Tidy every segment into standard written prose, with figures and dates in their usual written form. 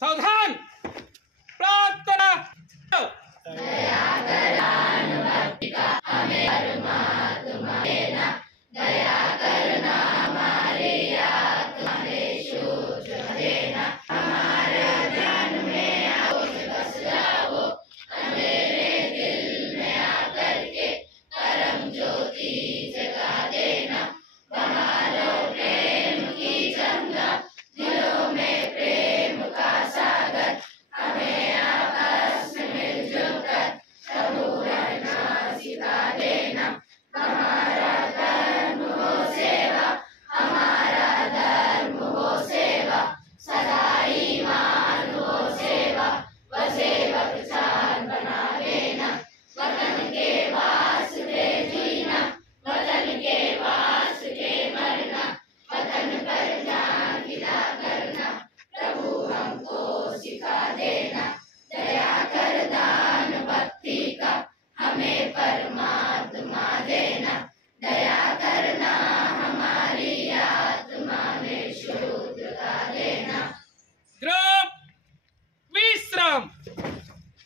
सावधान प्रार्थना।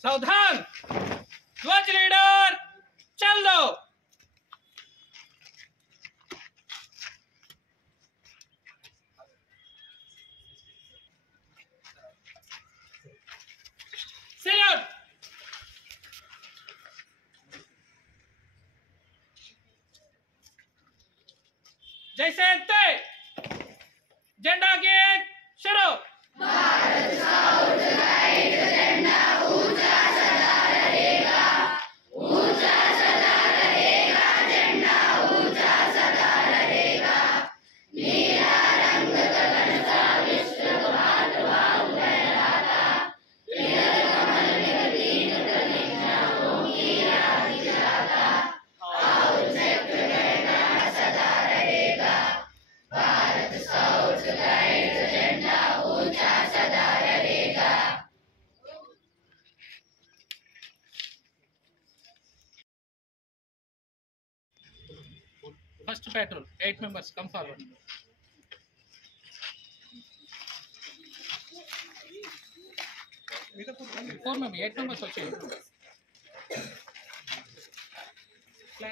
सावधान, ध्वज लीडर चल दो। सैल्यूट। जैसे तय झंडा गीत शुरू। भारत साउथ गाइड झंडा ऊंचा सदा रहेगा, ऊंचा सदा रहेगा, झंडा ऊंचा सदा रहेगा। नीला रंग गगन सा विश्व भातवाहु लहराता, तिलक कमल में तीन कलियां की राह दिखाता। और चक्र गदा सदा रहेगा, भारत साउथ गाइड झंडा ऊंचा सदा रहेगा। First patrol, 8 members, come forward. Four members, 8 members వచ్చేయండి. Clap.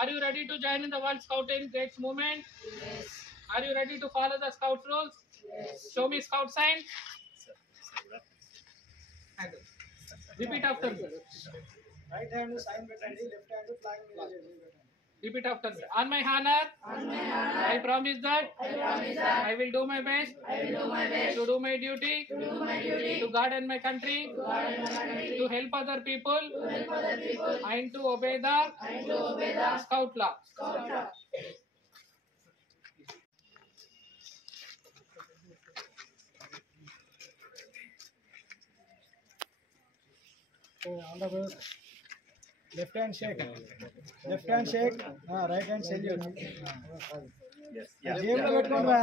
Are you ready to join in the World Scouting Greats movement? Yes. Are you ready to follow the Scout rules? Yes. Show me Scout sign. And repeat after me. Right hand sign bettandi, left hand flag bettandi. Repeat after me. On my honor, I promise that I will do my best to do my duty to God and my country, to help other people, and to obey the Scout law. On the way. Left hand shake. Left hand shake. Right hand salute. Yes. జేబులో పెట్టుకోండి.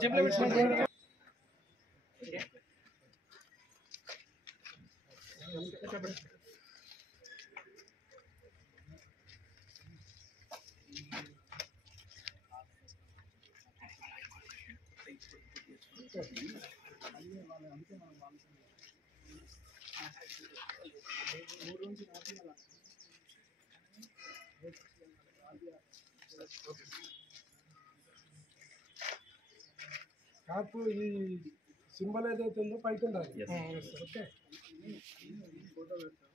జేబులో పెట్టుకోండి. కాపు ఈ symbol ఏదైతే ఉందో పైకి ఉండాలి. Okay photo పెడతాం.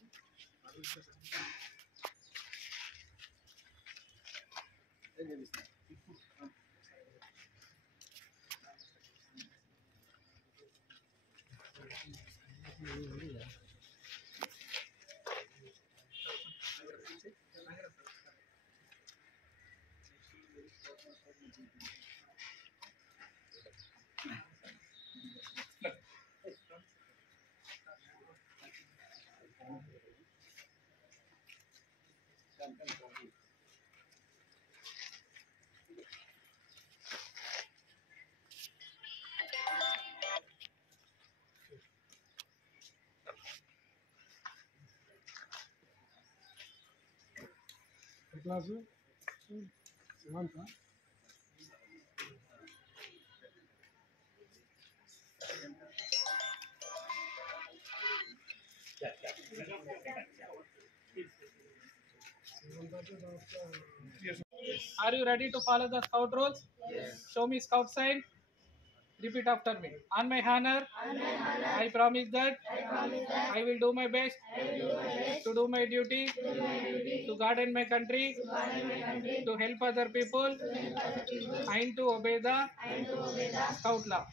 Class seventh. Are you ready to follow the Scout rules? Yes. Show me Scout sign. Repeat after me. On my honor, I promise that I will do my best to do my duty to God and my country, to help other people, and to obey the Scout law.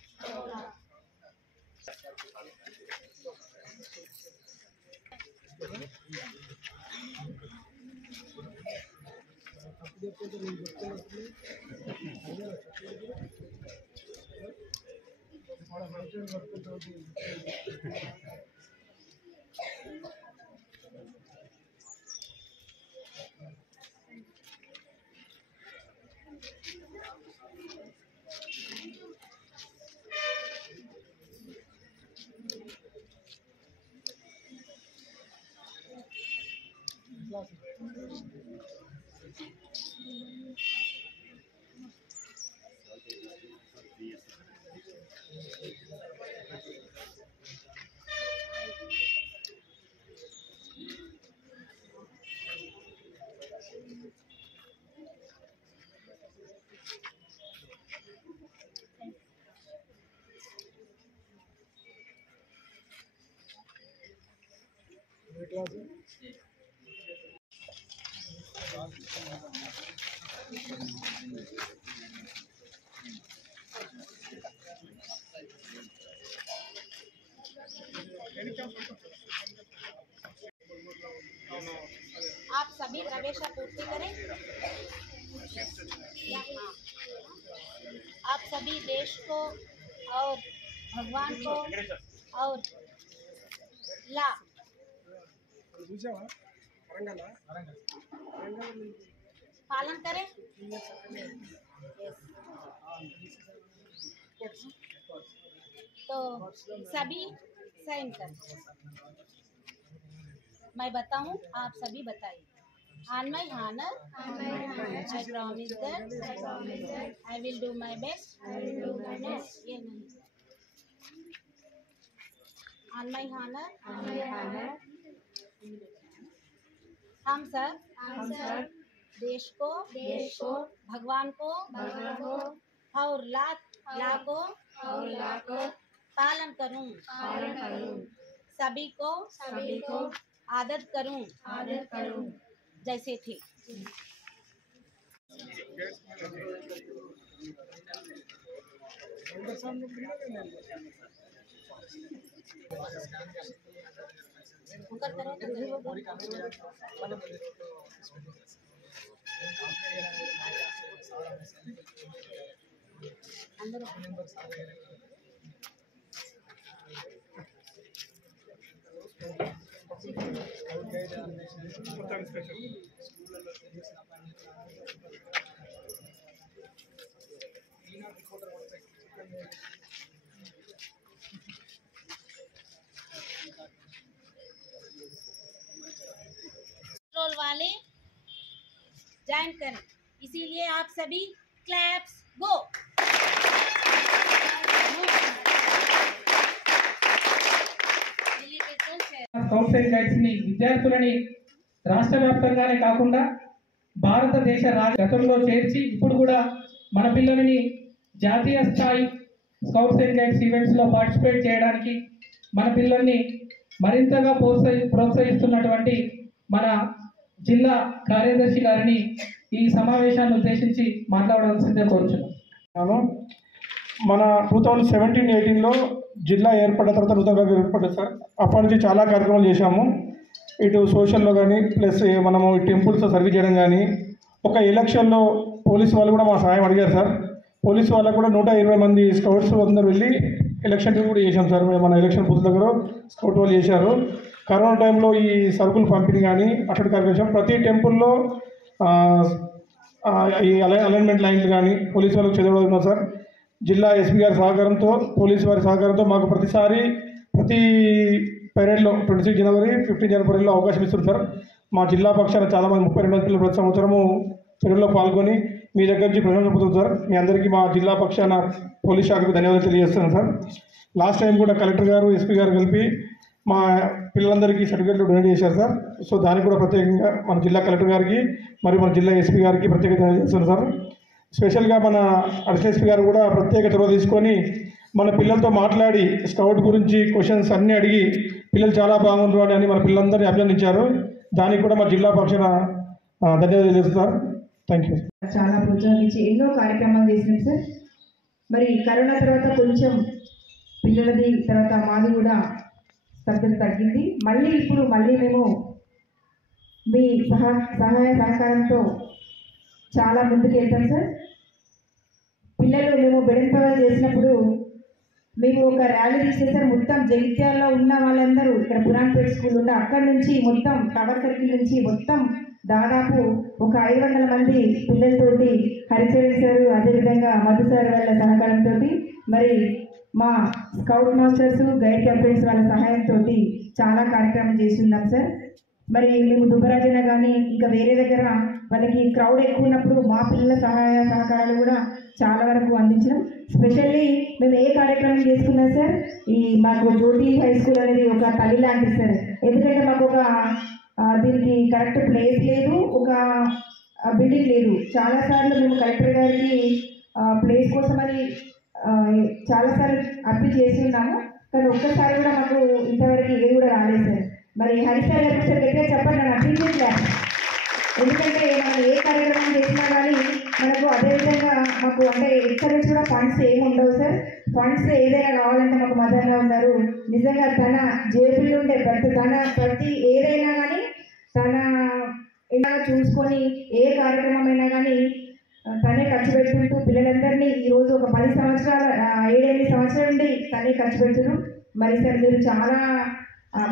आप सभी प्रवेश पूर्ति करें। आप सभी देश को और भगवान को और ला पालन करें। तो सभी साइन कर, मैं बताऊं, आप सभी बताइए। On my honor, I promise that I will do my best. ये नहीं. On my honor, हम सब देश को भगवान को और लाखों पालन करूं, सभी को आदर करूं जैसे थे. रोल वाले ज्वाइन करें, इसीलिए आप सभी claps go. Scouts and guides ని విద్యార్థులని రాష్ట్ర వ్యాప్తంగానే కాకుండా భారతదేశ గతంలో చేర్చి ఇప్పుడు కూడా మన పిల్లలని జాతీయ స్థాయి స్కౌట్స్ అండ్ గైడ్స్ ఈవెంట్స్ లో పార్టిసిపేట్ చేయడానికి మన పిల్లల్ని మరింతగా ప్రోత్సహిస్తున్నటువంటి మన జిల్లా కార్యదర్శి గారిని ఈ సమావేశాన్ని ఉద్దేశించి మాట్లాడవలసిందే కోరుచున్నాను. మన 2017-18లో జిల్లా ఏర్పడిన తర్వాత నూతనంగా ఏర్పడ్డది సార్. అప్పటి నుంచి చాలా కార్యక్రమాలు చేశాము. ఇటు సోషల్లో కానీ ప్లస్ మనము టెంపుల్స్లో సర్వీస్ చేయడం కానీ, ఒక ఎలక్షన్లో పోలీసు వాళ్ళు కూడా మా సహాయం అడిగారు సార్. పోలీసు వాళ్ళకు కూడా 120 మంది స్కౌట్స్ అందరూ వెళ్ళి ఎలక్షన్ కూడా చేశాం సార్. మన ఎలక్షన్ బూత్ దగ్గర స్కౌట్ వాళ్ళు చేశారు. కరోనా టైంలో ఈ సరుకులు పంపిణీ కానీ అటువంటి కార్యక్రమం ప్రతి టెంపుల్లో ఈ అలైన్మెంట్ లైన్లు కానీ పోలీసు వాళ్ళకి చదవడం సార్. జిల్లా ఎస్పీ గారి సహకారంతో పోలీసు వారి సహకారంతో మాకు ప్రతిసారి ప్రతి పెరేడ్లో 26 జనవరి 15 జనవరిలో అవకాశం ఇస్తుంది సార్. మా జిల్లా పక్షాన చాలామంది 32 మంది పిల్లలు ప్రతి సంవత్సరము పెరేడ్లో పాల్గొని మీ దగ్గర నుంచి ప్రజలు చెబుతుంది సార్. మీ అందరికీ మా జిల్లా పక్షాన పోలీస్ శాఖకు ధన్యవాదాలు తెలియజేస్తున్నాను సార్. లాస్ట్ టైం కూడా కలెక్టర్ గారు ఎస్పీ గారు కలిపి మా పిల్లలందరికీ సర్టిఫికేట్లు డొనేట్ చేశారు సార్. సో దానికి కూడా ప్రత్యేకంగా మన జిల్లా కలెక్టర్ గారికి మరియు మన జిల్లా ఎస్పీ గారికి ప్రత్యేకత తెలియజేస్తున్నాను సార్. స్పెషల్గా మన అడిషనల్ ఎస్పీ గారు కూడా ప్రత్యేక చొరవ తీసుకొని మన పిల్లలతో మాట్లాడి స్కౌట్ గురించి క్వశ్చన్స్ అన్నీ అడిగి పిల్లలు చాలా బాగుంటారు అని మన పిల్లలందరినీ అభినందించారు. దానికి కూడా మా జిల్లా పక్షాన ధన్యవాదాలు తెలియజేస్తున్నారు. Thank you. చాలా ప్రోత్సహించి ఎన్నో కార్యక్రమాలు చేసినాం సార్. మరి కరోనా తర్వాత కొంచెం పిల్లలది తర్వాత మాది కూడా స్తబ్దత తగ్గింది. ఇప్పుడు మేము మీ సహాయ సహకారంతో చాలా ముందుకు వెళ్తాం సార్. పిల్లలు మేము బెడెన్పవర్ చేసినప్పుడు మేము ఒక ర్యాలీ తీసేసారు. మొత్తం జగిత్యాలలో ఉన్న వాళ్ళందరూ ఇక్కడ పురాణపేట స్కూల్ ఉంటే అక్కడి నుంచి మొత్తం టవర్ సర్కిల్ నుంచి మొత్తం దాదాపు ఒక 500 మంది పిల్లలతోటి హరిచరణ్ సార్ అదేవిధంగా మధు సార్ వాళ్ళ సహకారంతో మరి మా స్కౌట్ మాస్టర్స్ గైడ్ కెప్టెన్స్ వాళ్ళ సహాయంతో చాలా కార్యక్రమం చేసి ఉన్నాం సార్. మరి మేము దుబ్బరాజన కానీ ఇంకా వేరే దగ్గర వాళ్ళకి క్రౌడ్ ఎక్కువ ఉన్నప్పుడు మా పిల్లల సహాయ సహకారాలు కూడా చాలా వరకు అందించడం. స్పెషల్లీ మేము ఏ కార్యక్రమం చేసుకున్నా సార్ ఈ మాకు జ్యోతి హై స్కూల్ అనేది ఒక తల్లి లాంటిది సార్. ఎందుకంటే మాకు ఒక దీనికి కరెక్ట్ ప్లేస్ లేదు, ఒక బిల్డింగ్ లేదు. చాలాసార్లు మేము కలెక్టర్ గారికి ప్లేస్ కోసమని చాలాసార్లు అప్పీల్ చేసి ఉన్నాము. కానీ ఒక్కసారి కూడా మాకు ఇంతవరకు ఏది కూడా రాలేదు సార్. మరి హరిసార్ గారు సార్ గట్టిగా చెప్పండి, నన్ను అప్రిషియేట్. ఎందుకంటే మనం ఏ కార్యక్రమం చేసినా కానీ మనకు అదేవిధంగా మాకు అంటే ఎక్కడ నుంచి కూడా ఫండ్స్ ఏమి ఉండవు సార్. ఫండ్స్ ఏదైనా కావాలంటే మాకు మదర్గా ఉన్నారు. నిజంగా తన జేబుల్లో ఉండే ప్రతి ఏదైనా కానీ తన ఇలా చూసుకొని ఏ కార్యక్రమం అయినా కానీ తనే ఖర్చు పెట్టుకుంటూ పిల్లలందరినీ ఈరోజు ఒక 7-8 సంవత్సరాల నుండి తనే ఖర్చు పెడుతున్నాం. మరి సార్ మీరు చాలా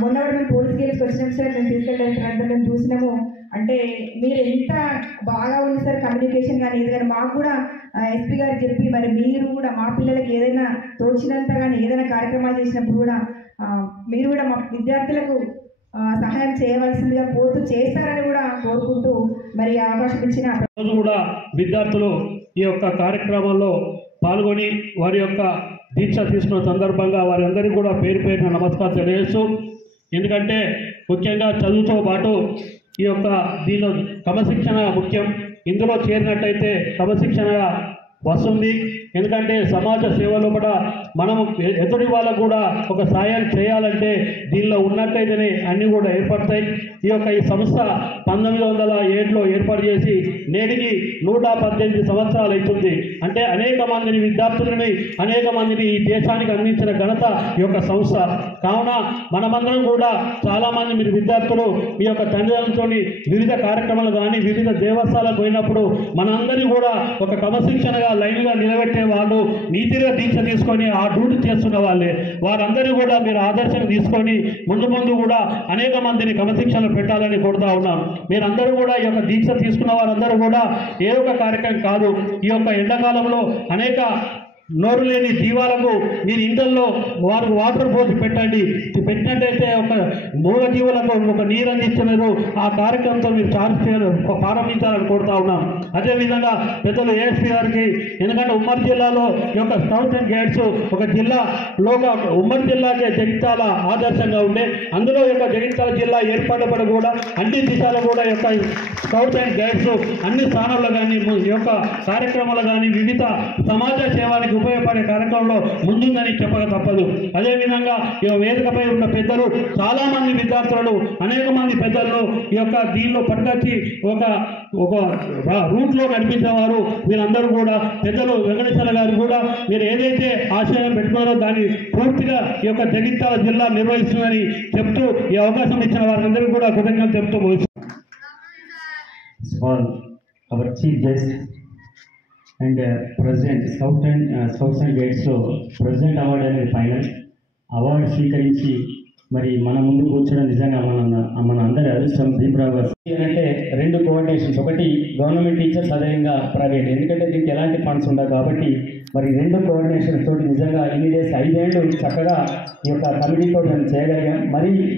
మొన్న కూడా మేము పోలీస్ గేమ్స్కి వచ్చినాం సార్. మేము తీసుకెళ్ళడానికి అందరూ మేము చూసినాము. అంటే మీరు ఎంత బాగా ఉంది సార్ కమ్యూనికేషన్ కానీ ఇది కానీ మాకు కూడా ఎస్పీ గారు చెప్పి మరి మీరు కూడా మా పిల్లలకి ఏదైనా తోచినంత కానీ ఏదైనా కార్యక్రమాలు చేసినప్పుడు కూడా మీరు కూడా మా విద్యార్థులకు సహాయం చేయవలసిందిగా కోరుతూ చేస్తారని కూడా కోరుకుంటూ మరి అవకాశం ఇచ్చిన రోజు కూడా విద్యార్థులు ఈ యొక్క కార్యక్రమంలో పాల్గొని వారి యొక్క దీక్ష తీసుకున్న సందర్భంగా వారి అందరికీ కూడా పేరు పేరున నమస్కారం తెలియజేస్తూ, ఎందుకంటే ముఖ్యంగా చదువుతో పాటు ఈ యొక్క దీనిలో క్రమశిక్షణ ముఖ్యం. ఇందులో చేరినట్టయితే క్రమశిక్షణగా వస్తుంది. ఎందుకంటే సమాజ సేవలో కూడా మనం ఎదుటి వాళ్ళకు కూడా ఒక సాయం చేయాలంటే దీనిలో ఉన్నట్టయితేనే అన్నీ కూడా ఏర్పడతాయి. ఈ సంస్థ 1907లో ఏర్పాటు చేసి నేటికి 118 సంవత్సరాలు అవుతుంది. అంటే అనేక మందిని విద్యార్థులని అనేక మందిని ఈ దేశానికి అందించిన ఘనత ఈ యొక్క సంస్థ. కావున మనమందరం కూడా చాలామంది మీరు విద్యార్థులు ఈ యొక్క తండ్రులతో వివిధ కార్యక్రమాలు కానీ వివిధ దేవస్థానాలకు పోయినప్పుడు మనందరినీ కూడా ఒక క్రమశిక్షణగా లైన్గా నిలబెట్టే వాళ్ళు, నీతిగా దీక్ష తీసుకొని ఆ డ్యూటీ చేస్తున్న వాళ్ళే. వారందరూ కూడా మీరు ఆదర్శం తీసుకొని ముందు ముందు కూడా అనేక మందిని క్రమశిక్షణలో పెట్టాలని కోరుతా ఉన్నాం. మీరందరూ కూడా ఈ యొక్క దీక్ష తీసుకున్న వారందరూ కూడా ఏ ఒక కార్యక్రమం కాదు, ఈ యొక్క ఎండాకాలంలో అనేక నోరు లేని జీవాలకు మీరు ఇంటల్లో వారికి వాటర్ పోసి పెట్టినట్టయితే ఒక మూగ జీవులకు ఒక నీరు అందిస్తున్నారు. ఆ కార్యక్రమంతో మీరు ప్రారంభించాలని కోరుతా ఉన్నాం. అదేవిధంగా పెద్దలు ఏఎస్పీ గారికి, ఎందుకంటే ఉమ్మడి జిల్లాలో ఈ యొక్క స్కౌట్స్ అండ్ గైడ్స్ ఒక జిల్లాలో ఉమ్మడి జిల్లాకే జగిత్యాల ఆదర్శంగా ఉండే, అందులో ఈ యొక్క జగిత్యాల జిల్లా ఏర్పాటుపడి కూడా అన్ని దిశలో కూడా ఈ యొక్క స్కౌట్స్ అండ్ గైడ్స్ అన్ని స్థానాల్లో కానీ ఈ యొక్క కార్యక్రమాలు కానీ వివిధ సమాజ సేవానికి ఉపయోగపడే కార్యక్రమంలో ముందుందని చెప్పక తప్పదు. అదేవిధంగా ఈ వేదికపై ఉన్న పెద్దలు చాలామంది విద్యార్థులను అనేక మంది పెద్దలను ఈ యొక్క దీనిలో పట్టుకొచ్చి ఒక రూట్లో నడిపించేవారు వీరందరూ కూడా పెద్దలు. వెంకటేశ్వర గారు కూడా మీరు ఏదైతే ఆశయం పెట్టుకున్నారో దాన్ని పూర్తిగా ఈ యొక్క జగిత్యాల జిల్లా నిర్వహిస్తుందని చెప్తూ ఈ అవకాశం ఇచ్చిన వారందరికీ కూడా కృతజ్ఞతలు చెప్తూ our chief guest and president Scouts and Guides లో ప్రెసిడెంట్ అవార్డు అనేది ఫైనల్ అవార్డు స్వీకరించి మరి మన ముందు కూర్చోవడం నిజంగా మన అందరి అదృష్టం. దీపరావు గారు అంటే 2 కోఆర్డినేషన్స్, ఒకటి గవర్నమెంట్ టీచర్స్, అదేవిధంగా ప్రైవేట్. ఎందుకంటే దీనికి ఎలాంటి ఫండ్స్ ఉండవు కాబట్టి మరి 2 కోఆర్డినేషన్స్ తోటి నిజంగా ఇన్ని డేస్ 5 ఏళ్ళు చక్కగా ఈ యొక్క కమిటీతో మేము చేయగలిగాం.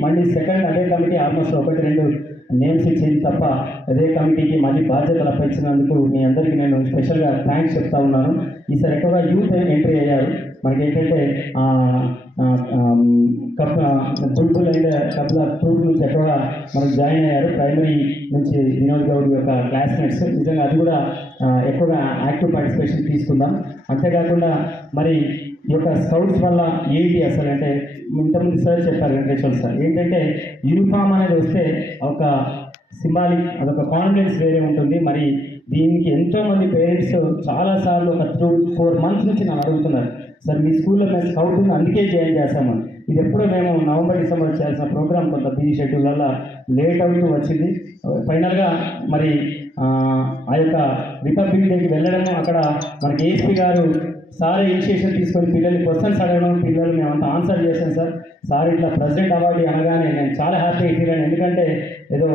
మళ్ళీ సెకండ్ అదే కమిటీ ఆల్మోస్ట్ 1-2 నేమ్స్ ఇచ్చేది తప్ప అదే కమిటీకి మళ్ళీ బాధ్యతలు అప్పగించినందుకు మీ అందరికీ నేను స్పెషల్గా థ్యాంక్స్ చెప్తా ఉన్నాను. ఈసారి ఎక్కువగా యూత్ ఎంట్రీ అయ్యారు. మనకి ఏంటంటే బుల్బుల్ అండ్ కపుల్ టూర్ నుంచి ఎక్కువగా మనకు జాయిన్ అయ్యారు. ప్రైమరీ నుంచి వినోద్ గౌడ్ యొక్క క్లాస్మేట్స్. నిజంగా అది కూడా ఎక్కువగా యాక్టివ్ పార్టిసిపేషన్ తీసుకుందాం. అంతేకాకుండా మరి ఈ యొక్క స్కౌట్స్ వల్ల ఏంటి అసలు అంటే ఇంతకుముందు సార్ చెప్పారు, వెంకటేశ్వర సార్, ఏంటంటే యూనిఫామ్ అనేది వస్తే ఒక సింబాలిక్, అదొక కాన్ఫిడెన్స్ వేరే ఉంటుంది. మరి దీనికి ఎంతోమంది పేరెంట్స్ చాలాసార్లు ఒక 4 months నుంచి నన్ను అడుగుతున్నారు, సార్ మీ స్కూల్లో మేము స్కౌట్ ఉంది అందుకే జాయిన్ చేస్తామని. ఇది ఎప్పుడో మేము November, December చేయాల్సిన ప్రోగ్రామ్ కొంత బిజీ షెడ్యూల్ వల్ల లేట్ అవుతూ వచ్చింది. ఫైనల్గా మరి ఆ యొక్క రిపబ్లిక్ డేకి వెళ్ళడము, అక్కడ మనకి ఏఎస్పీ గారు సార్ ఇనిషియేషన్ తీసుకొని పిల్లల్ని క్వశ్చన్స్ అడగడం, పిల్లలు మేమంతా ఆన్సర్ చేశాం. సార్ ఇట్లా ప్రెసిడెంట్ అవార్డు అనగానే నేను చాలా హ్యాపీ ఫీల్. ఎందుకంటే ఏదో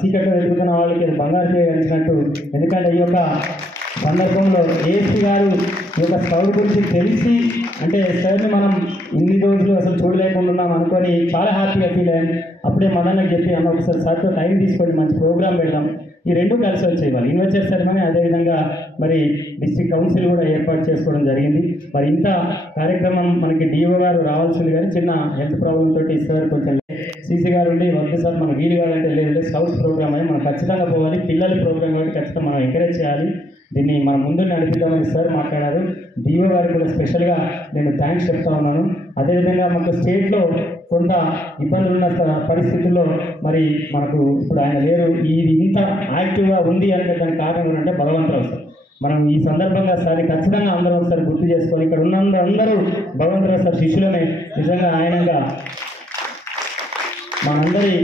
చీకట్లో వెతుకుతున్న వాళ్ళకి ఏదో బంగారు చేయగలిగినట్టు. ఎందుకంటే ఈ యొక్క సందర్భంలో ఏఎస్పీ గారు ఈ యొక్క స్కౌట్ గురించి తెలిసి, అంటే సార్ని మనం ఇన్ని రోజులు అసలు చూడలేకుండా ఉన్నాం అనుకొని చాలా హ్యాపీగా ఫీల్ అయ్యాను. అప్పుడే మదన్నకి చెప్పి అన్న ఒకసారి సార్తో టైం తీసుకొని మంచి ప్రోగ్రామ్ పెడదాం, ఈ 2 కలిసి వచ్చేవాళ్ళు ఇన్వెస్టర్ సెరమనీ, అదేవిధంగా మరి డిస్ట్రిక్ట్ కౌన్సిల్ కూడా ఏర్పాటు చేసుకోవడం జరిగింది. మరి ఇంత కార్యక్రమం మనకి డిఓ గారు రావాల్సింది కానీ చిన్న హెల్త్ ప్రాబ్లం తోటి సార్ కొంచెం సీసీ గారు ఉండి వద్దు సార్ మనకు వీలు కావాలంటే లేదు, స్కౌట్స్ ప్రోగ్రామ్ అని మనం ఖచ్చితంగా పోవాలి, పిల్లల ప్రోగ్రామ్ కాబట్టి ఖచ్చితంగా మనం ఎంకరేజ్ చేయాలి, దీన్ని మనం ముందు నడిపిద్దామని సార్ మాట్లాడారు. డిఓ గారికి కూడా స్పెషల్గా నేను థ్యాంక్స్ చెప్తా ఉన్నాను. అదేవిధంగా మనకు స్టేట్లో కొంత ఇబ్బందులు ఉన్న పరిస్థితుల్లో మరి మనకు ఇప్పుడు ఆయన లేరు. ఇది ఇంత యాక్టివ్గా ఉంది అంటే దానికి కారణం ఏంటంటే భగవంతరావు సార్. మనం ఈ సందర్భంగా సార్ ఖచ్చితంగా అందరం ఒకసారి గుర్తు చేసుకోవాలి. ఇక్కడ ఉన్న అందరూ భగవంతరావు సార్ శిష్యులమే. నిజంగా ఆయనగా మనందరి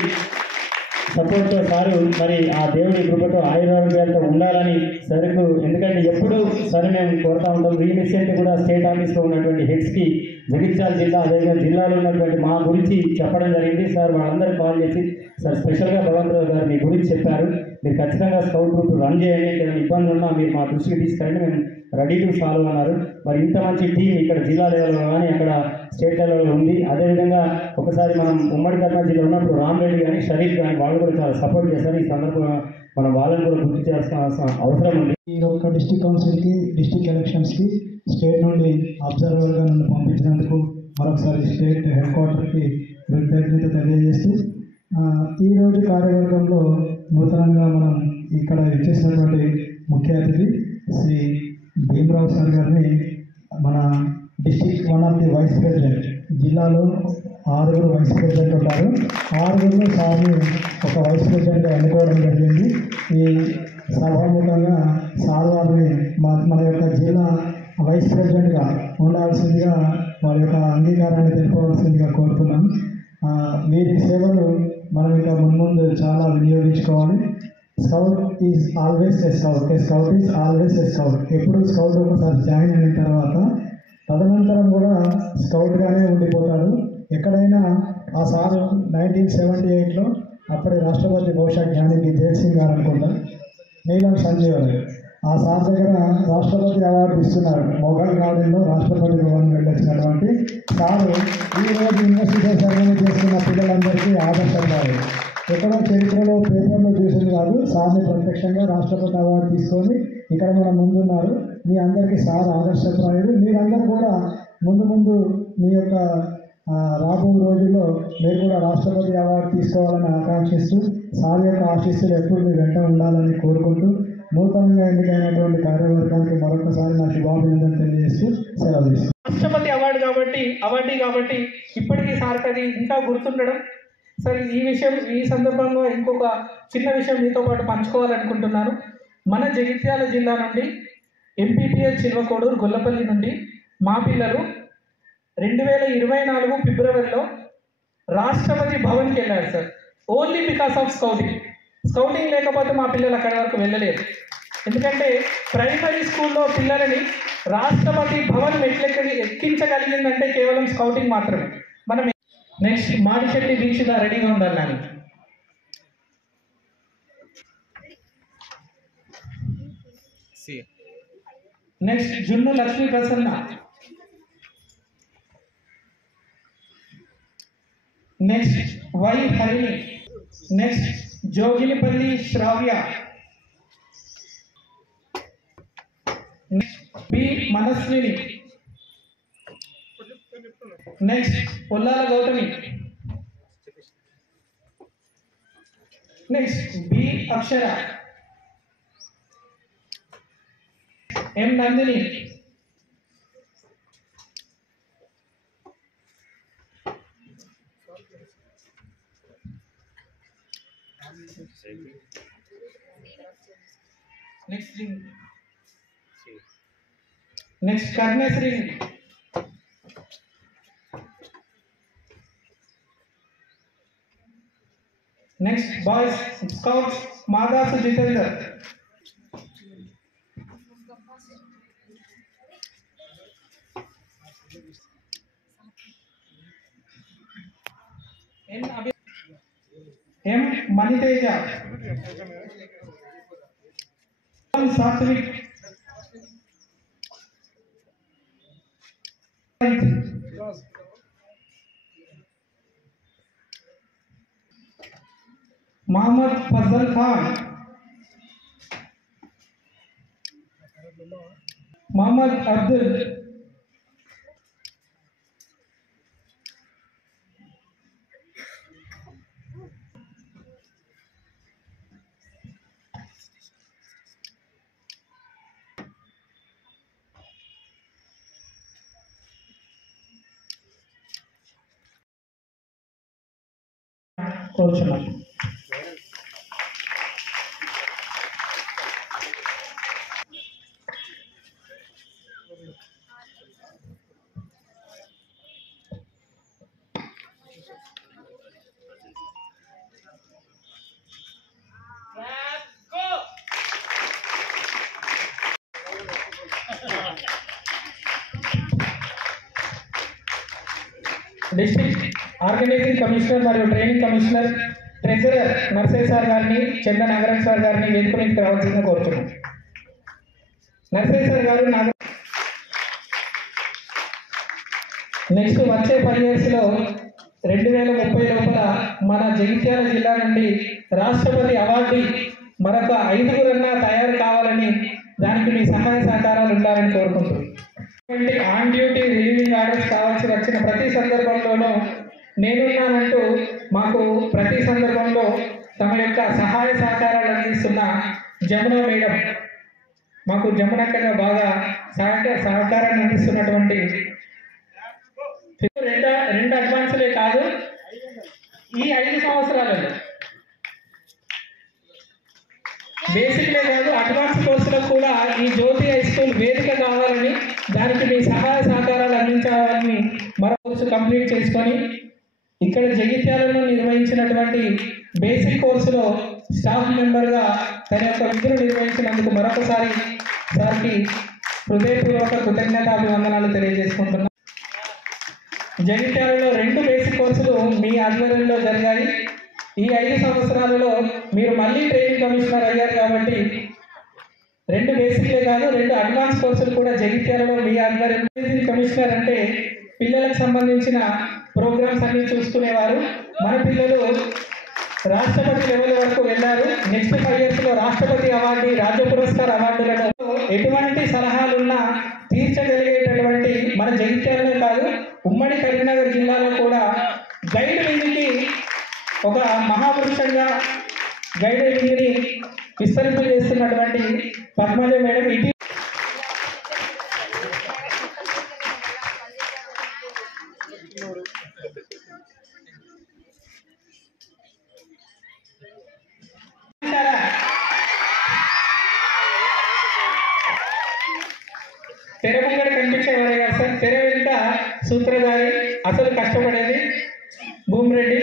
సపోర్ట్తో సారు మరి ఆ దేవుడి కృపతో ఆయురారోగ్యాలతో ఉండాలని సరుకు. ఎందుకంటే ఎప్పుడు సరే మేము కోరుతా ఉంటాం. రీసెంట్ కూడా స్టేట్ ఆఫీస్లో ఉన్నటువంటి హెడ్స్కి జగిత్యాల జిల్లా అదేవిధంగా జిల్లాలో ఉన్నటువంటి మా గురించి చెప్పడం జరిగింది. సార్ వాళ్ళందరూ కాల్ చేసి సార్ స్పెషల్గా భగవంతరావు గారు మీ గురించి చెప్పారు, మీరు ఖచ్చితంగా స్కౌట్ గ్రూప్ రన్ చేయండి, ఏదైనా ఇబ్బంది ఉన్నా మీరు మా దృష్టికి తీసుకెళ్ళండి, మేము రెడీ టు ఫాలో అన్నారు. మరి ఇంత మంచి టీం ఇక్కడ జిల్లా లెవెల్లో కానీ అక్కడ స్టేట్ లెవెల్లో ఉంది. అదేవిధంగా ఒకసారి మనం ఉమ్మడి కర్నూలు జిల్లా ఉన్నప్పుడు రామరెడ్డి కానీ షరీఫ్ కానీ వాళ్ళు కూడా చాలా సపోర్ట్ చేశారు. ఈ సందర్భంగా మనం వాళ్ళని కూడా గుర్తు చేయాల్సిన అవసరం ఉంది. ఈ యొక్క డిస్ట్రిక్ట్ కౌన్సిల్కి, డిస్ట్రిక్ట్ ఎలక్షన్స్కి స్టేట్ నుండి అబ్జర్వర్గా నన్ను పంపించినందుకు మరొకసారి స్టేట్ హెడ్ క్వార్టర్కి కృతజ్ఞత తెలియజేస్తూ, ఈరోజు కార్యవర్గంలో నూతనంగా మనం ఇక్కడ ఇచ్చేసినటువంటి ముఖ్య అతిథి శ్రీ భీమరావు సార్ గారిని మన district one of the vice president, జిల్లాలో 6 వైస్ ప్రెసిడెంట్ ఉంటారు. 6 సార్ని ఒక వైస్ ప్రెసిడెంట్గా ఎన్నుకోవడం జరిగింది. ఈ సభాముఖంగా సార్ వారిని మన యొక్క జిల్లా వైస్ ప్రెసిడెంట్గా ఉండాల్సిందిగా వారి యొక్క అంగీకారాన్ని తెలుపవలసిందిగా కోరుతున్నాం. వీరి సేవలు మనం ఇంకా మున్ముందు చాలా వినియోగించుకోవాలి. Scout is always a scout, A scout is always a scout. ఎప్పుడు స్కౌట్ ఒకసారి జాయిన్ అయిన తర్వాత తదనంతరం కూడా స్కౌట్గానే ఉండిపోతాడు. ఎక్కడైనా ఆ సార్ 1978లో అప్పటి రాష్ట్రపతి బహుశా జ్ఞాని విజయ్ సింగ్ గారు అనుకుంటా, నీలం సంజీవ్ గారు ఆ సార్ దగ్గర రాష్ట్రపతి అవార్డు ఇస్తున్నారు. మొఘల్ గార్డెన్లో రాష్ట్రపతి భవన్ వెళ్ళొచ్చినటువంటి సారు ఈరోజు యూనివర్సిటీ సర్వే చేస్తున్న పిల్లలందరికీ ఆదర్శపడాలి. ఎక్కడో చరిత్రలో పేపర్లో చూసింది కాదు, సార్ని ప్రత్యక్షంగా రాష్ట్రపతి అవార్డు తీసుకొని ఇక్కడ మన ముందున్నారు. మీ అందరికీ సార్ ఆదర్శప్రాయుడు. మీరందరూ కూడా ముందు మీ యొక్క రాబో రోజుల్లో మీరు కూడా రాష్ట్రపతి అవార్డు తీసుకోవాలని ఆకాంక్షిస్తూ, సార్ యొక్క ఆశీస్సులు ఎప్పుడు మీ వెంట ఉండాలని కోరుకుంటూ, నూతనంగా ఎన్నికైనటువంటి కార్యవర్గానికి మరొకసారి నా శుభాభినందన తెలియజేస్తూ సెలవు తీసుకుంటాను. రాష్ట్రపతి అవార్డు కాబట్టి ఇప్పటికీ సార్కి అది ఇంకా గుర్తుండడం. సరే, ఈ సందర్భంగా ఇంకొక చిన్న విషయం మీతో పాటు పంచుకోవాలనుకుంటున్నాను. మన జగిత్యాల జిల్లా నుండి ఎంపీపీఎల్ చిల్వకోడూరు గొల్లపల్లి నుండి మా పిల్లలు 2024 ఫిబ్రవరిలో రాష్ట్రపతి భవన్కి వెళ్ళారు sir. Only because of scouting లేకపోతే మా పిల్లలు అక్కడి వరకు వెళ్ళలేరు. ఎందుకంటే ప్రైమరీ స్కూల్లో పిల్లలని రాష్ట్రపతి భవన్ ఎక్కించగలిగిందంటే కేవలం స్కౌటింగ్ మాత్రమే. మనం నెక్స్ట్ మాడిశెట్టి దీక్షిత రెడీగా ఉండాలి Nani. Next Junnu Lakshmi Prasanna. Next Y Harini. Next Joginipalli Sravya. Next B Manasvini. Next Pollala Gautami. Next B Akshara. M Nandini. Next Karnasri. Next boys scouts Madasu Jitender. M Maniteja. Satvik. Mohammad Fazal Khan. Mohammad Abdul. కోరుచున్నాను. డిస్ట్రిక్ట్ ఆర్గనైజింగ్ కమిషనర్ మరియు training commissioner treasurer Narsaiah sir గారిని, చంద నాగరాజ్ సార్ గారిని వేదిక మీదకి రావాల్సిందిగా కోరుతున్నాం. నర్సయ్య సార్ గారు నెక్స్ట్ వచ్చే 10 yearsలో 2030 లోపల మన జగిత్యాల జిల్లా నుండి రాష్ట్రపతి అవార్డు మరొక 5గురన్నా తయారు కావాలని దానికి మీ సహాయ సహకారాలు ఉండాలని కోరుకుంటున్నాను. ఆన్ డ్యూటీ రిలీవింగ్ ఆర్డర్స్ కావాల్సి వచ్చిన ప్రతి సందర్భంలోనూ నేనున్నానంటూ మాకు ప్రతి సందర్భంలో తమ యొక్క సహాయ సహకారాలు అందిస్తున్న జమున మేడం, మాకు జమునక్కగా బాగా సహకారాన్ని అందిస్తున్నటువంటి రెండు అడ్వాన్సులే కాదు, ఈ 5 సంవత్సరాలలో బేసిక్లే కాదు అడ్వాన్స్ కోర్సులకు కూడా ఈ జ్యోతి హై స్కూల్ వేదిక కావాలని, దానికి మీ సహాయ సహకారాలు అందించాలని మరో కోర్సు కంప్లీట్ చేసుకొని ఇక్కడ జగిత్యాలలో నిర్వహించినటువంటి బేసిక్ కోర్సులో స్టాఫ్ మెంబర్గా తన యొక్క విధులు నిర్వహించినందుకు మరొకసారి సార్కి హృదయపూర్వక కృతజ్ఞతాభివందనాలు తెలియజేసుకుంటున్నాను. జగిత్యాలలో 2 బేసిక్ కోర్సులు మీ ఆధ్వర్యంలో జరిగాయి. ఈ 5 సంవత్సరాలలో మీరు మళ్ళీ ట్రైనింగ్ కమిషనర్ అయ్యారు కాబట్టి 2 బేసిక్లే కాదు 2 అడ్వాన్స్ కోర్సులు కూడా జగిత్యాలలో మీ ఆధ్వర్యంలో. కమిషనర్ అంటే పిల్లలకు సంబంధించిన ప్రోగ్రామ్స్ అన్ని చూసుకునేవారు. మన పిల్లలు రాష్ట్రపతి లెవెల్ వరకు వెళ్ళారు. నెక్స్ట్ 5 yearsలో రాష్ట్రపతి అవార్డు, రాజ్య పురస్కార్ అవార్డులను ఎటువంటి సలహాలున్నా తీర్చగలిగేటటువంటి మన జగిత్యాలనే కాదు ఉమ్మడి కరీంనగర్ జిల్లాలో కూడా గైడ్ వింగ్కి ఒక మహావృక్షంగా గైడ్ వింగ్ని విస్తరింపు చేస్తున్నటువంటి పద్మజ మేడం ఇది తెర ముంగడ కనిపించేవారే కదా సార్, తెర వెంట సూత్రధారి అసలు కష్టపడేది భూమిరెడ్డి.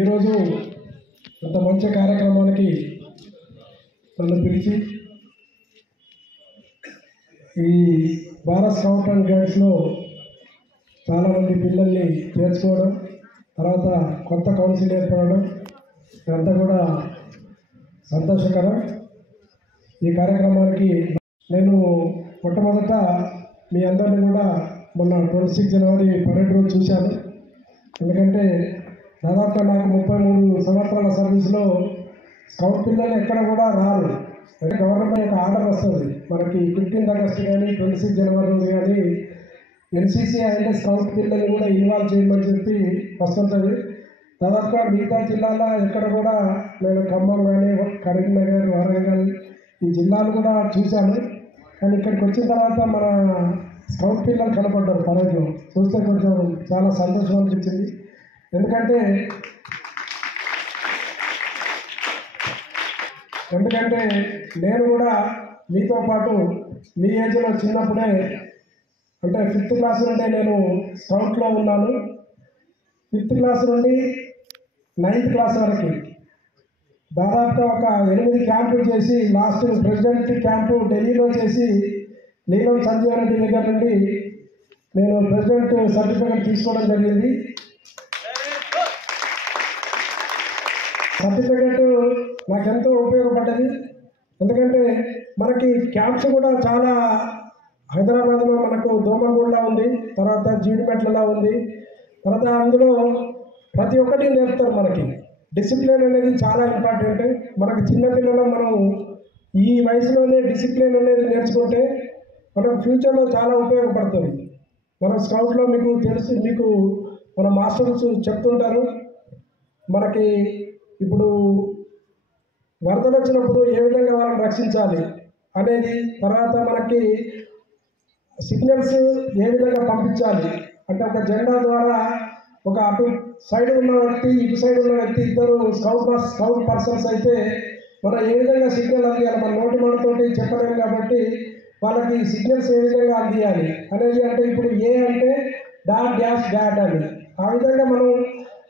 ఈరోజు ఇంత మంచి కార్యక్రమానికి నన్ను పిలిచి ఈ భారత్ స్కౌట్ అండ్ గైడ్స్లో చాలామంది పిల్లల్ని చేర్చుకోవడం, తర్వాత కొత్త కౌన్సిల్ ఏర్పడడం ఇదంతా కూడా సంతోషకరం. ఈ కార్యక్రమానికి నేను మొట్టమొదట మీ అందరినీ కూడా మొన్న 26 జనవరి పరేడ్ రోజు చూశాను. ఎందుకంటే దాదాపుగా నాకు 33 సంవత్సరాల సర్వీస్లో స్కౌట్ పిల్లలు ఎక్కడ కూడా రారు. అంటే గవర్నమెంట్ ఒక ఆర్డర్ వస్తుంది మనకి 15 ఆగస్టు కానీ 26 జనవరి రోజు కానీ ఎన్సీసీ అంటే స్కౌట్ పిల్లల్ని కూడా ఇన్వాల్వ్ చేయమని చెప్పి వస్తుంటుంది. దాదాపుగా మిగతా జిల్లాలో ఎక్కడ కూడా నేను ఖమ్మం కానీ కరీంనగర్, వరంగల్ ఈ జిల్లాలు కూడా చూశాను. కానీ ఇక్కడికి వచ్చిన తర్వాత మన స్కౌట్ పిల్లలు కనపడ్డారు పరేడ్లో. చూస్తే కొంచెం చాలా సంతోషం అనిపించింది. ఎందుకంటే నేను కూడా మీతో పాటు మీ ఏజ్లో చిన్నప్పుడే అంటే 5th క్లాస్ నుండి నేను స్కౌట్లో ఉన్నాను. 5th క్లాస్ నుండి 9th క్లాస్ వరకు దాదాపుగా ఒక 8 క్యాంపులు చేసి లాస్ట్ ప్రెసిడెంట్ క్యాంపు ఢిల్లీలో చేసి నీలం సంజీవ్ రెడ్డి దగ్గర నుండి నేను ప్రెసిడెంట్ సర్టిఫికేట్ తీసుకోవడం జరిగింది. సర్టిఫికేట్ నాకెంతో ఉపయోగపడ్డది. ఎందుకంటే మనకి క్యాంప్స్ కూడా చాలా హైదరాబాద్లో మనకు దోమగూడలా ఉంది, తర్వాత జీడిమెట్లలో ఉంది, తర్వాత అందులో ప్రతి ఒక్కటి నేర్పుతారు. మనకి డిసిప్లిన్ అనేది చాలా ఇంపార్టెంట్. మనకి చిన్నపిల్లలు మనం ఈ వయసులోనే డిసిప్లిన్ అనేది నేర్చుకుంటే మనకు ఫ్యూచర్లో చాలా ఉపయోగపడుతుంది. మన స్కౌట్లో మీకు తెలుసు, మీకు మన మాస్టర్స్ చెప్తుంటారు మనకి ఇప్పుడు వరదలు వచ్చినప్పుడు ఏ విధంగా వాళ్ళని రక్షించాలి అనేది, తర్వాత మనకి సిగ్నల్స్ ఏ విధంగా పంపించాలి అంటే ఒక జెండా ద్వారా ఒక అటు సైడ్ ఉన్న వ్యక్తి ఇటు సైడ్ ఉన్న వ్యక్తి ఇద్దరు స్కౌట్ పర్సన్స్ అయితే మనం ఏ విధంగా సిగ్నల్ అందియాలి, మన నోటి మనతోటి చెప్పలేము కాబట్టి వాళ్ళకి సిగ్నల్స్ ఏ విధంగా అందియాలి అనేది. అంటే ఇప్పుడు ఏ అంటే డాట్ డాష్ డాట్ అని ఆ విధంగా మనం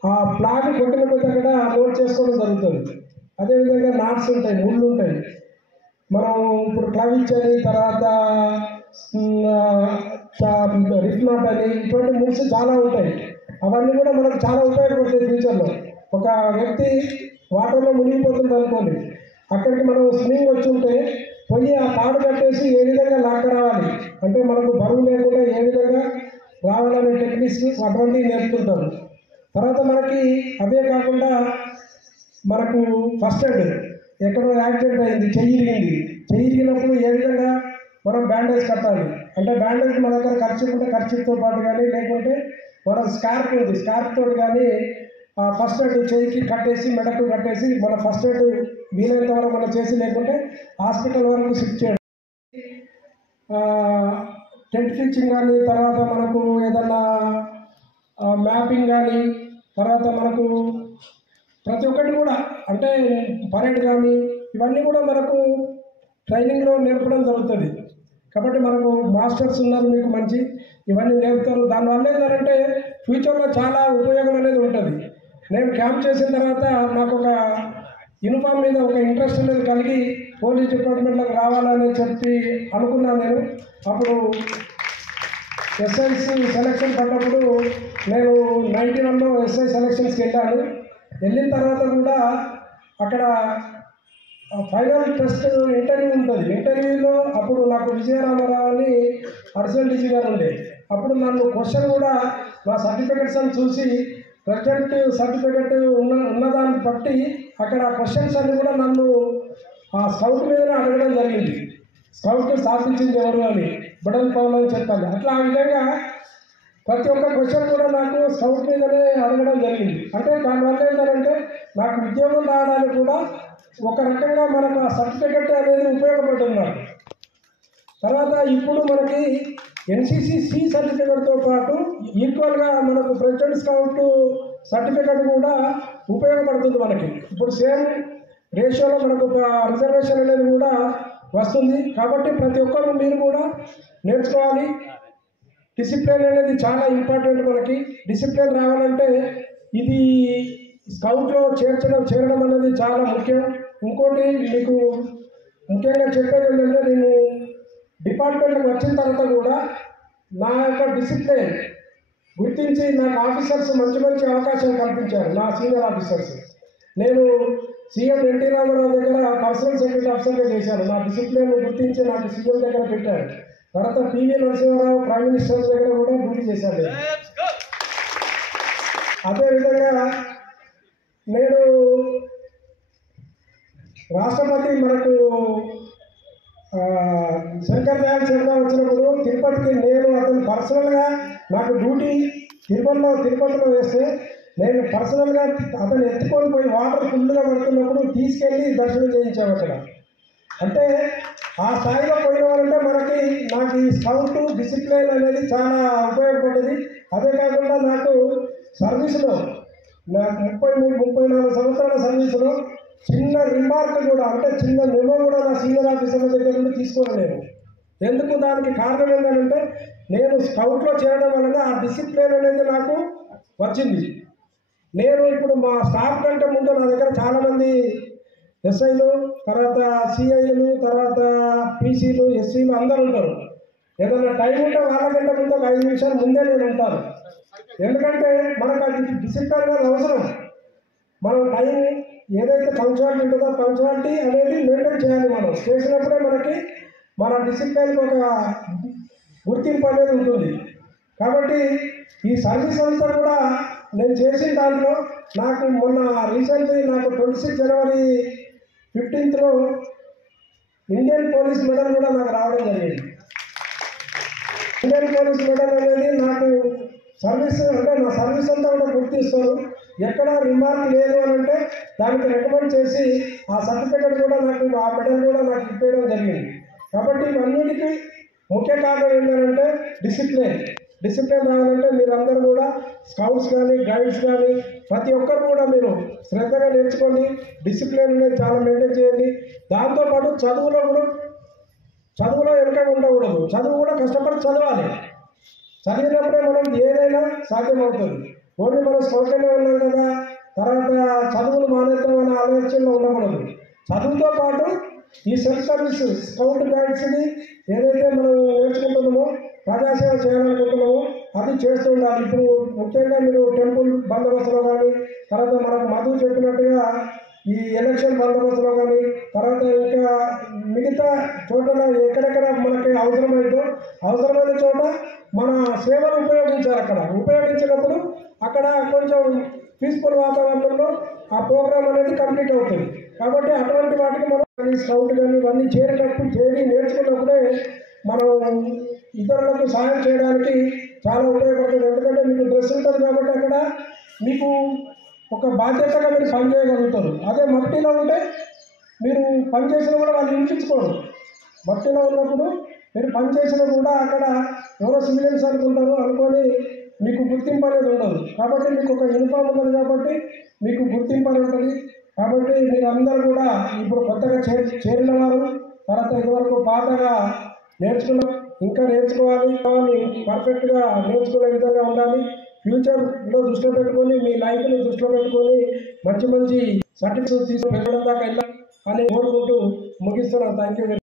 ఆ ఫ్లాగ్ కొట్టిన కొద్ది అక్కడ నోట్ చేసుకోవడం జరుగుతుంది. అదేవిధంగా నాట్స్ ఉంటాయి, ముళ్ళు ఉంటాయి. మనం ఇప్పుడు క్లవిచ్ అని తర్వాత రిఫ్నాట్ అని ఇటువంటి మూవ్స్ చాలా ఉంటాయి. అవన్నీ కూడా మనకు చాలా ఉపయోగపడతాయి ఫ్యూచర్లో. ఒక వ్యక్తి వాటర్లో మునిగిపోతుంది అనుకోండి, అక్కడికి మనం స్విమ్మింగ్ వచ్చి ఉంటే పోయి ఆ తాడు కట్టేసి ఏ విధంగా లాక్క రావాలి అంటే మనకు బరువు లేకుండా ఏ విధంగా రావాలనే టెక్నిక్స్ అటువంటివి నేర్పుతుంటారు. తర్వాత మనకి అవే కాకుండా మనకు ఫస్ట్ ఎయిడ్, ఎక్కడో యాక్సిడెంట్ అయింది, చెయ్యి ఇరిగినప్పుడు ఏ విధంగా మనం బ్యాండేజ్ కట్టాలి అంటే బ్యాండేజ్ మన దగ్గర ఖర్చు ఉంటే ఖర్చుతో పాటు కానీ లేకుంటే మనం స్కార్ప్ ఉంది స్కార్ప్ తోటి కానీ ఫస్ట్ ఎయిడ్ చెయ్యికి కట్టేసి మెడకు కట్టేసి మన ఫస్ట్ ఎయిడ్ వీలైనంత వరకు మనం చేసి లేకుంటే హాస్పిటల్ వరకు షిఫ్ట్ చేయడం. టెంట్ పిచ్చింగ్ కానీ తర్వాత మనకు ఏదన్నా మ్యాపింగ్ కానీ తర్వాత మనకు ప్రతి ఒక్కటి కూడా అంటే పరేడ్ కానీ ఇవన్నీ కూడా మనకు ట్రైనింగ్లో నేర్పడం జరుగుతుంది. కాబట్టి మనకు మాస్టర్స్ ఉన్నారు మీకు మంచి ఇవన్నీ నేర్పుతారు. దానివల్ల ఏంటంటే ఫ్యూచర్లో చాలా ఉపయోగం అనేది ఉంటుంది. నేను క్యాంప్ చేసిన తర్వాత నాకు ఒక యూనిఫామ్ మీద ఒక ఇంట్రెస్ట్ అనేది కలిగి పోలీస్ డిపార్ట్మెంట్లోకి రావాలని చెప్పి అనుకున్నాను నేను. అప్పుడు ఎస్ఐస్ సెలక్షన్ పడ్డప్పుడు నేను 91లో ఎస్ఐ సెలక్షన్స్కి వెళ్ళాను. వెళ్ళిన తర్వాత కూడా అక్కడ ఫైనల్ టెస్ట్ ఇంటర్వ్యూ ఉంటుంది. ఇంటర్వ్యూలో అప్పుడు నాకు విజయరామారావు అని అడిషనల్ డీజీ గారు ఉండే. అప్పుడు నన్ను క్వశ్చన్ కూడా నా సర్టిఫికెట్స్ అని చూసి ప్రజెంట్ సర్టిఫికెట్ ఉన్నదాన్ని బట్టి అక్కడ క్వశ్చన్స్ అన్ని కూడా నన్ను ఆ స్కౌట్ మీదనే అడగడం జరిగింది. స్కౌట్ స్థాపించింది ఎవరు అని బడల్ పౌల్ అని చెప్పాలి. అట్లా ఆ విధంగా ప్రతి ఒక్క క్వశ్చన్ కూడా నాకు స్కౌట్ మీదనే అడగడం జరిగింది. అంటే దానివల్ల ఏంటంటే నాకు ఉద్యోగం రావడానికి కూడా ఒక రకంగా మనకు ఆ సర్టిఫికెట్ అనేది ఉపయోగపడుతుంది నాకు. తర్వాత ఇప్పుడు మనకి ఎన్సిసి సి సర్టిఫికెట్తో పాటు ఈక్వల్గా మనకు ప్రెసిడెంట్ స్కౌట్ సర్టిఫికెట్ కూడా ఉపయోగపడుతుంది మనకి. ఇప్పుడు సేమ్ రేషియోలో మనకు రిజర్వేషన్ అనేది కూడా వస్తుంది. కాబట్టి ప్రతి ఒక్కరు మీరు కూడా నేర్చుకోవాలి. డిసిప్లిన్ అనేది చాలా ఇంపార్టెంట్ మనకి. డిసిప్లిన్ రావాలంటే ఇది స్కౌట్లో చేరడం అనేది చాలా ముఖ్యం. ఇంకోటి మీకు ముఖ్యంగా చెప్పేది ఏంటంటే నేను డిపార్ట్మెంట్కి వచ్చిన తర్వాత కూడా నా యొక్క డిసిప్లిన్ గుర్తించి నాకు ఆఫీసర్స్ మంచి మంచి అవకాశాలు కల్పించారు. నా సీనియర్ ఆఫీసర్స్ నేను సీఎం ఎన్టీ రామారావు దగ్గర పర్సనల్ సెక్రటరీ ఆఫీసర్గా చేశాను. నా డిసిప్లిన్ గుర్తించి నాకు సీఎం దగ్గర పెట్టారు. తర్వాత పివి నరసింహారావు ప్రైమ్ మినిస్టర్ దగ్గర కూడా డ్యూటీ చేశాను. అదేవిధంగా నేను రాష్ట్రపతి మనకు శంకర్ దయాళ్ శర్మ వచ్చినప్పుడు తిరుపతికి నేను అతను పర్సనల్గా నాకు డ్యూటీ తిరుపతిలో వేస్తే నేను పర్సనల్గా అతను ఎత్తుకొని పోయి వాటర్ ఫుల్గా పడుతున్నప్పుడు తీసుకెళ్ళి దర్శనం చేయించాము అక్కడ. అంటే ఆ స్థాయిలో పోయిన వాళ్ళంటే నాకు ఈ స్కౌట్ డిసిప్లిన్ అనేది చాలా ఉపయోగపడ్డది. అదే కాకుండా నాకు సర్వీసులో నాకు 33-34 సంవత్సరాల సర్వీసులో చిన్న రిమార్క్ కూడా అంటే చిన్న మెమో కూడా నా సీనియర్ ఆఫీసర్ల దగ్గర నుండి తీసుకోలేదు. ఎందుకు దానికి కారణం ఏంటంటే నేను స్కౌట్లో చేరడం వలన ఆ డిసిప్లిన్ అనేది నాకు వచ్చింది. నేను ఇప్పుడు మా స్టాఫ్ కంటే ముందు నా దగ్గర చాలామంది ఎస్ఐలు తర్వాత సిఐలు తర్వాత పీసీలు ఎస్సీలు అందరూ ఉంటారు. ఏదైనా టైం ఉంటే వాళ్ళకంటే ముందు ఒక 5 నిమిషాలు ముందే నేను ఉంటాను. ఎందుకంటే మనకు అది డిసిప్లిన్ అనేది అవసరం. మనం టైం ఏదైతే పంక్చువాలిటీ ఉంటుందో పంక్చువాలిటీ అనేది మెయింటైన్ చేయాలి. మనం చేసినప్పుడే మనకి మన డిసిప్లిన్కి ఒక గుర్తింపు అనేది ఉంటుంది. కాబట్టి ఈ సర్వీస్ అంతా కూడా నేను చేసిన దాంట్లో నాకు మొన్న రీసెంట్లీ నాకు 26 జనవరి 15th ఇండియన్ పోలీస్ మెడల్ కూడా నాకు రావడం జరిగింది. ఇండియన్ పోలీస్ మెడల్ అనేది నాకు సర్వీస్ అంటే నా సర్వీస్ అంతా కూడా గుర్తిస్తారు. ఎక్కడ రిమార్క్ లేదు అని అంటే దానికి రికమెండ్ చేసి ఆ సర్టిఫికెట్ కూడా నాకు ఆ మెడల్ కూడా నాకు ఇప్పేయడం జరిగింది. కాబట్టి ఇవన్నిటికీ ముఖ్య కారణం ఏంటంటే డిసిప్లిన్ రావాలంటే మీరందరూ కూడా స్కౌట్స్ కానీ గైడ్స్ కానీ ప్రతి ఒక్కరు కూడా మీరు శ్రద్ధగా నేర్చుకోండి. డిసిప్లిన్ అనేది చాలా మెయింటైన్ చేయండి. దాంతోపాటు చదువులో వెనక ఉండకూడదు. చదువు కూడా కష్టపడి చదవాలి. చదివినప్పుడే మనం ఏదైనా సాధ్యమవుతుంది. ఓన్లీ మనం స్కౌట్లోనే ఉన్నాం కదా తర్వాత చదువులు మానేద్దాం అనే ఆలోచనలో ఉండకూడదు. చదువుతో పాటు ఈ సెల్ఫ్ సర్వీస్ స్కౌట్ గైడ్స్ని ఏదైతే మనం నేర్చుకుంటున్నామో ప్రజాసేవ చేయాలనుకుంటున్నామో అది చేస్తూ ఉండాలి. ఇప్పుడు ముఖ్యంగా మీరు టెంపుల్ బందోబస్తులో కానీ, తర్వాత మనకు మధు చెప్పినట్టుగా ఈ ఎలక్షన్ బందోబస్తులో కానీ, తర్వాత ఇంకా మిగతా చోట్ల ఎక్కడెక్కడ మనకి అవసరమైన చోట మన సేవలు ఉపయోగించాలి. అక్కడ ఉపయోగించినప్పుడు అక్కడ కొంచెం పీస్ఫుల్ వాతావరణంలో ఆ ప్రోగ్రామ్ అనేది కంప్లీట్ అవుతుంది. కాబట్టి అటువంటి వాటికి మనం స్కౌట్ కానీ ఇవన్నీ నేర్చుకున్నప్పుడే మనం ఇతరులకు సహాయం చేయడానికి చాలా ఉపయోగపడుతుంది. ఎందుకంటే మీకు డ్రెస్ ఉంటుంది కాబట్టి అక్కడ మీకు ఒక బాధ్యతగా మీరు పని చేయగలుగుతారు. అదే మట్టిలో ఉంటే మీరు పని చేసినా కూడా వాళ్ళు ఇంపించుకోరు. మట్టిలో ఉన్నప్పుడు మీరు పని చేసినా కూడా అక్కడ ఎవరో సివిలియన్స్ అనుకొని మీకు గుర్తింపు అనేది ఉండదు. కాబట్టి మీకు ఒక యూనిఫామ్ ఉన్నది కాబట్టి మీకు గుర్తింపు అనేది ఉంటుంది. కాబట్టి మీరు అందరూ కూడా ఇప్పుడు కొత్తగా చేరిన వారు, తర్వాత ఇదివరకు పాతగా నేర్చుకున్నాం, ఇంకా నేర్చుకోవాలి, పర్ఫెక్ట్గా నేర్చుకునే విధంగా ఉండాలి. ఫ్యూచర్లో దృష్టిలో పెట్టుకొని మీ లైఫ్ని దృష్టిలో పెట్టుకొని మంచి సర్టిఫికేట్స్ తీసుకుని దాకా వెళ్ళాలి అని కోరుకుంటూ ముగిస్తున్నాను. Thank you.